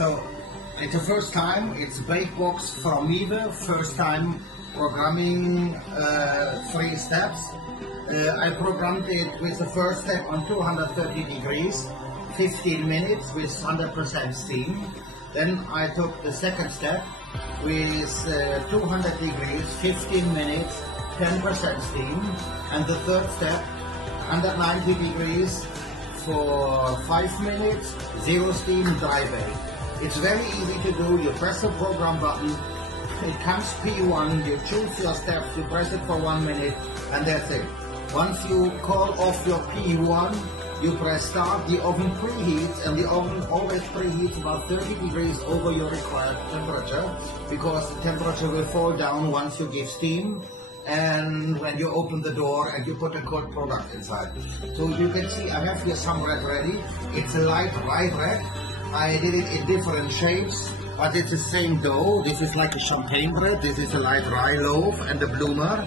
So it's the first time, it's bake box from MIWE, first time programming 3 steps. I programmed it with the first step on 230 degrees, 15 minutes with 100% steam. Then I took the second step with 200 degrees, 15 minutes, 10% steam. And the third step, 190 degrees for 5 minutes, 0 steam, dry bake. It's very easy to do. You press the program button, it comes P1, you choose your steps, you press it for 1 minute, and that's it. Once you call off your P1, you press start, the oven preheats, and the oven always preheats about 30 degrees over your required temperature, because the temperature will fall down once you give steam and when you open the door and you put a cold product inside. So you can see I have here some bread ready. It's a light rye bread. I did it in different shapes, but it's the same dough. This is like a champagne bread. This is a light rye loaf and a bloomer.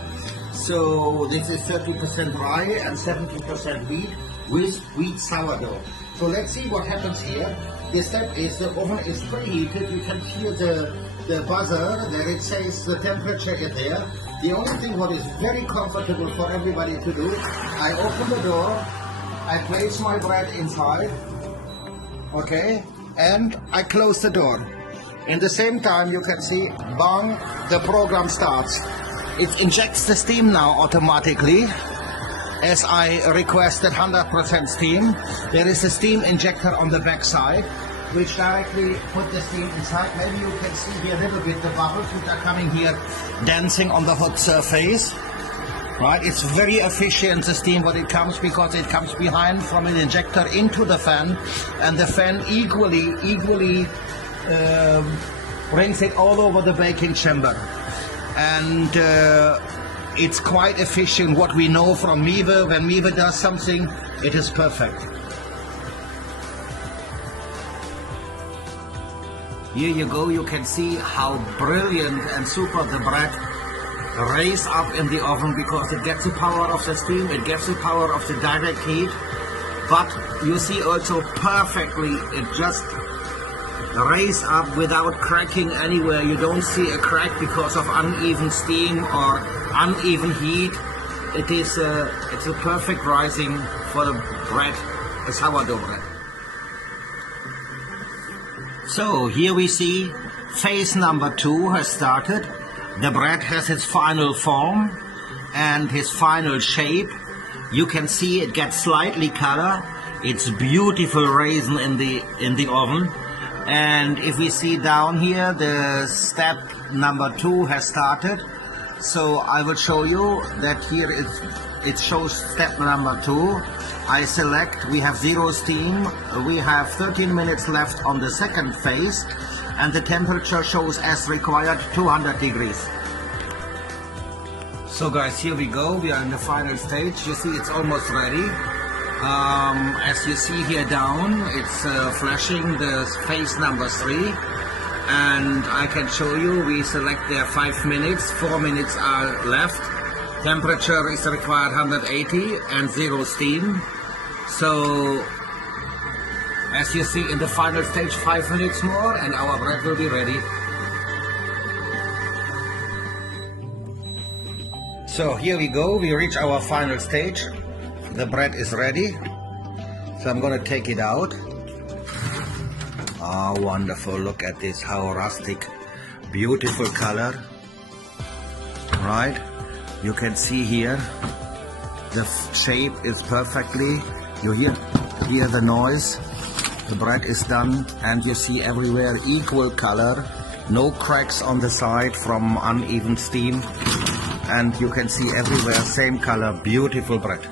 So this is 30% rye and 70% wheat with wheat sourdough. So let's see what happens here. The step is the oven is preheated. You can hear the buzzer that it says the temperature is there. The only thing what is very comfortable for everybody to do, I open the door, I place my bread inside, okay, and I close the door. In the same time you can see, bang, the program starts. It injects the steam now automatically, as I requested 100% steam. There is a steam injector on the back side, which directly put the steam inside. Maybe you can see here a little bit the bubbles which are coming here dancing on the hot surface. Right, it's very efficient, the steam what it comes, because it comes behind from an injector into the fan, and the fan equally brings it all over the baking chamber. And it's quite efficient. What we know from MIWE, when MIWE does something, it is perfect. Here you go, you can see how brilliant and super the bread raise up in the oven, because it gets the power of the steam, it gets the power of the direct heat, but you see also perfectly it just raise up without cracking anywhere. You don't see a crack because of uneven steam or uneven heat. It's a perfect rising for the bread, a sourdough bread. So here we see phase number 2 has started. The bread has its final form and its final shape. You can see it gets slightly color. It's beautiful raisin in the oven. And if we see down here, the step number 2 has started. So I will show you that here it shows step number 2. I select, we have 0 steam, we have 13 minutes left on the second phase, and the temperature shows as required 200 degrees. So guys, here we go, we are in the final stage. You see it's almost ready. As you see here down, it's flashing the phase number 3, and I can show you, we select there 5 minutes, 4 minutes are left. Temperature is required 180 and 0 steam. So as you see in the final stage, 5 minutes more and our bread will be ready. So here we go, we reach our final stage. The bread is ready. So I'm gonna take it out. Ah, wonderful, look at this, how rustic, beautiful color. Right, you can see here, the shape is perfectly, you hear the noise, the bread is done, and you see everywhere equal color, no cracks on the side from uneven steam, and you can see everywhere same color, beautiful bread.